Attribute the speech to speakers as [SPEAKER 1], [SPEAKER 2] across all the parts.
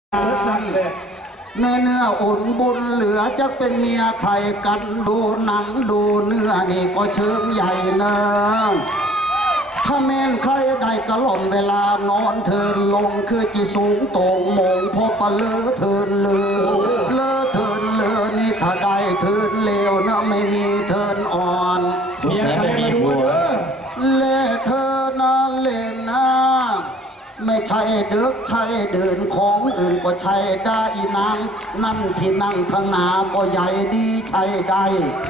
[SPEAKER 1] แม่เนื้ออุ่นบุญเหลือจะเป็นเมียใครกันดูหนังดูเนื้อนี่ก็เชิงใหญ่เนินถ้าแม่นใครได้กระหล่อมเวลานอนเทินลงคือจีสูงโต่งมงพบปะเลือเทินเลือเลือเทินเลือนี่ถ้าได้เทินเลวนะไม่มีเทินอ่อน
[SPEAKER 2] เมียใครไม่ดู
[SPEAKER 1] เล่เธอนะเล่นนะไม่ใช่เดือกใช่เดินของอื่นก็ใช่ได้นางนั่นที่นั่งทางหนาก็ใหญ่ดีใช่ได้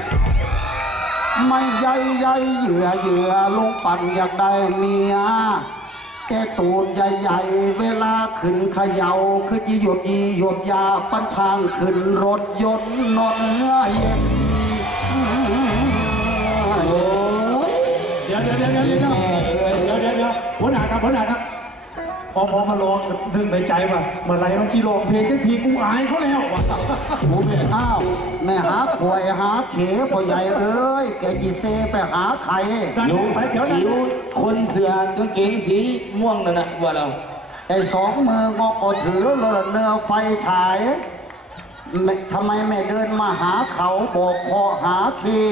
[SPEAKER 1] ไม่ใหญ่เหยื่อลุงปั่นอยากได้เมียแต่ตูดใหญ่เวลาขึ้นเขย่าคือหยบยาปั้นช่างขึ้นรถยนต์นอนเนื้อเย็น
[SPEAKER 2] เดี๋ยวหัวหน้าครับพอมาลองถึงในใจว่าเมื่อไรมันกี่ลองเพลงกันทีกูอายเขาแล้วว่ะ
[SPEAKER 1] กูไม่อ้าวแม่หาขวยหาเขพ่อใหญ่เอ้ยแกจีเซไปหาใคร
[SPEAKER 2] อยู่ไปเถวนั้น
[SPEAKER 3] คนเสือกางเกงสีม่วงนั่นนะว่าเรา
[SPEAKER 1] ไอ้สองมืองอกก็ถือรถเนื้อไฟฉายทำไมไม่เดินมาหาเขาบอกคอหาคี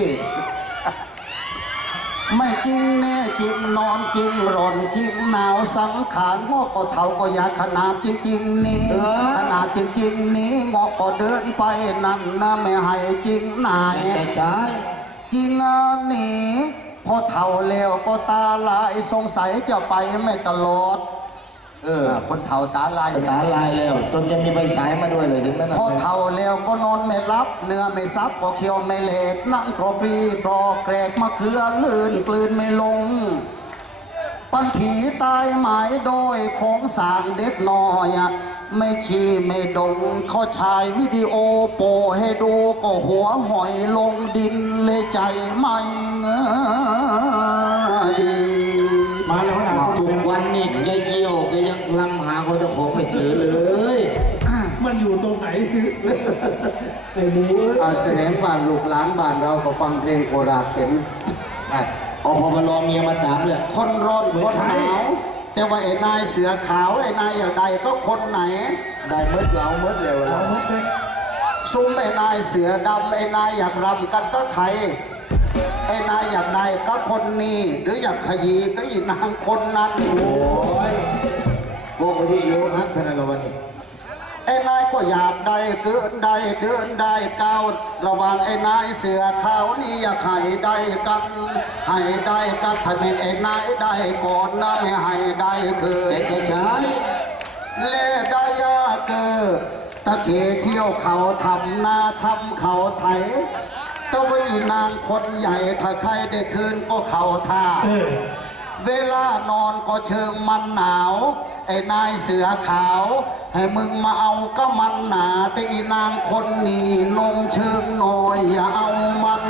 [SPEAKER 1] ไม่จริงแน่จริงนอนจริงร้อนจริงหนาวสังขารงอกก็เท่าก็อยากขนาดจริงนี่ขนาดจริงนี้งอกก็เดินไปนั่นนะไม่ให้จริงนาย
[SPEAKER 3] ใช่
[SPEAKER 1] จริงนี่พอเท่าแล้วก็ตาลายสงสัยจะไปไม่ตลอดคนเท่าตาลาย
[SPEAKER 3] แล้วจนจะมีไฟฉายมาด้วยเลยเห็นไหมนะ
[SPEAKER 1] พอเท่าแล้วก็นอนไม่รับเนื้อไม่ซับก็เคี้ยวไม่เล็กนั่งกรอปรีกรอแกรกมะเขือลื่นกลืนไม่ลงปันผีตายหมายโดยของสางเด็กน้อยไม่ชี้ไม่ดงเขาชายวิดีโอโปให้ดูก็หัวหอยลงดินเลยใจไม่ดี
[SPEAKER 3] มาแล้วนะทุกวันนี้ยายเกี่ยวแกยังลำหาคนเจ้าของไม่เจอเลย
[SPEAKER 2] มันอยู่ตรงไหนไอ้หมู
[SPEAKER 1] แสดงบ้านลูกหลานบ้านเราก็ฟังเพลงโคราชเป็น
[SPEAKER 3] พอมาลองเมียมาตามเลย
[SPEAKER 1] คนร้อนคนหนาวแต่ว่าไอ้นายเสือขาวไอ้นายอยากได้ก็คนไหน
[SPEAKER 3] ได้เมื่อเราเมื่อเร็วเราเมื่อ
[SPEAKER 1] ซุ้มไอ้นายเสือดำไอ้นายอยากรำกันก็ใครไอ้นายอยากได้ก็คนนี้หรืออยากขยี้ก็อีนางคนนั้น
[SPEAKER 3] โอ้ยโกก็ที่เยอะนักขนาดวันนี้
[SPEAKER 1] ไอ้นายก็อยากได้เกินได้เดินได้ก้าวระหว่างไอ้นายเสือขาวนี่อยากให้ได้กันถ้าเป็นไอ้นายได้ก่อนนะไม่ให้ได้คือ
[SPEAKER 3] ใช่
[SPEAKER 1] เล่ได้ยาเกิดตะเกียเที่ยวเขาทำนาทำเขาไถตะวีนางคนใหญ่ถ้าใครได้คืนก็เข่าท่าเวลานอนก็เชิงมันหนาวไอ้นายเสือขาวให้มึงมาเอาก็มันหนาแต่อีนางคนนี้นงเชิงหน่อยอย่าเอามัน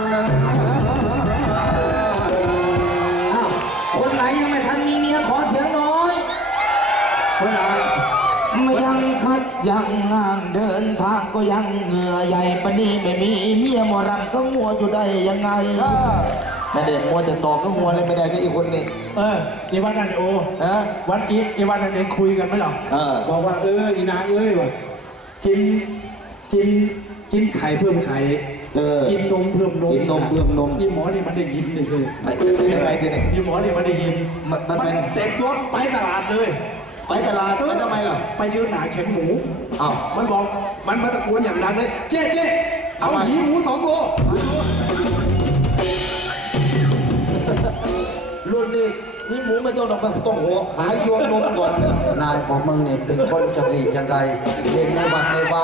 [SPEAKER 3] คนไหนยังไม่ทันมีเมียขอเสียงน้อยคนไหนไม่ยังคัดยังงานเดินทางก็ยังเหงื่อใหญ่ปนี้ไม่มีเมียหมอรำก็มัวอยู่ได้ยังไงนั่นเด็กมัวแต่ต่อก็มัวเลยไม่ได้ก็อีกคนนี้
[SPEAKER 2] อีวันนั้นโอวันอีวันนั้นเองคุยกันไหมหรอบอกว่าอีนางว่ะกินไข่เพิ่มไข่กินนมเพิ่มนมอีหมอนี่มันได้ยินเลย
[SPEAKER 3] ยังไงทีนี้
[SPEAKER 2] อีหมอนี่มันได้ยินมันแต่งตัวไปตลาดเลย
[SPEAKER 3] ไปตลาดไปทำไมล่ะ
[SPEAKER 2] ไปยืนหนาเข็มหมูมันบอกมันตะโกนอย่างดังเลยเจ๊เอาหีหมู2 โล
[SPEAKER 3] รุ่นนี้หีหมูไม่ต้องลงไปต้องหัวหายโยนนมก่อน
[SPEAKER 1] นายของมึงเนี่ยเป็นคนจันไรเล่นในวัดในว่า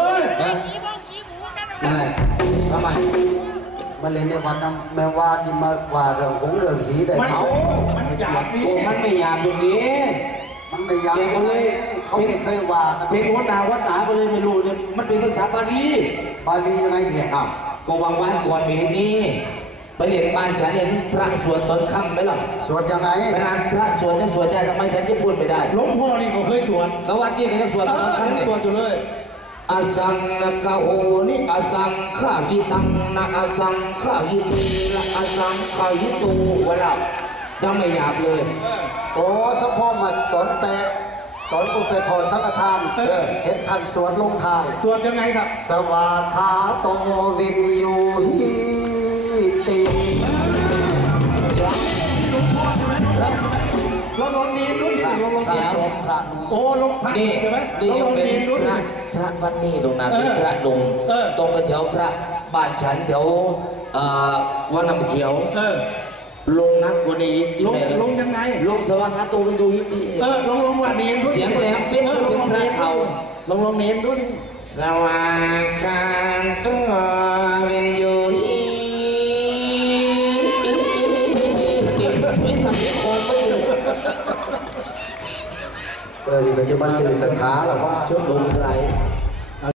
[SPEAKER 1] ทำไมมาเล่นในวัดนั้นแม้ว่าที่มากว่าเรื่องของเรื่องหีได้เขา
[SPEAKER 3] มันหยาบนี่มันไม่หยาบตรงนี้
[SPEAKER 1] มันไม่ยาวเลยเขาไม่เคยว่า
[SPEAKER 3] เป็นหัวหน้าวัดตาก็เลยไม่รู้เนี่ยมันเป็นภาษาบาลี
[SPEAKER 1] ยังไงเนี่ย
[SPEAKER 3] ก็วางวันก่อนเห็นนี่ไปเรียนบ้านฉันเห็นพระสวดตอนค่ำไหมล่ะ
[SPEAKER 1] สวดยังไง
[SPEAKER 3] ขนาดพระสวดยังสวดได้ทำไมฉันจะพูดไม่ได้
[SPEAKER 2] หลวงพ่อนี่ก็เคยสวด
[SPEAKER 3] แล้ววัดนี้ก็จะสวดตอนค่ำ
[SPEAKER 2] สวดอยู่เลย
[SPEAKER 3] อสังนะกะโอนิอสังข้าหิตังนะอสังข้าหิตีนะอสังข้าหิตูเวลายังไม่หยาบเลย
[SPEAKER 1] โอ้สะโพกมาตนแปะตอนกูไปถอดสังฆทานเห็นท่านสวดลงทาย
[SPEAKER 2] สวดยังไงครับ
[SPEAKER 1] สวาขาโตวินยูหิติ
[SPEAKER 2] เราลงนีนรู้ที่ลงนีน
[SPEAKER 1] พระนม
[SPEAKER 2] โอ้ลงพระ
[SPEAKER 3] นี่
[SPEAKER 2] ใช่ไหม
[SPEAKER 3] นี่
[SPEAKER 2] ลง
[SPEAKER 3] เป็น
[SPEAKER 2] นีนรู้
[SPEAKER 3] พระพระวัดนี่ตรงนั้นเป็นพระดงตรงไปแถวพระบ้านฉันแถววัดน้ำเขียวลงนักกว่านี้
[SPEAKER 2] ลงยังไง
[SPEAKER 3] ลงสว่างหาตัวกันดูฮิตดี
[SPEAKER 2] ลงว่านีนรู้
[SPEAKER 3] เสียงแหลมปิ๊ดเป็นพระเขา
[SPEAKER 2] ลงนีนรู้ที่
[SPEAKER 3] สว่างการตัวเป็นอยู่ไม่สั่งคงไม่เลย
[SPEAKER 1] นี่ก็จะมาสื่อคาถาหรอว่า
[SPEAKER 3] ชุดลงใส่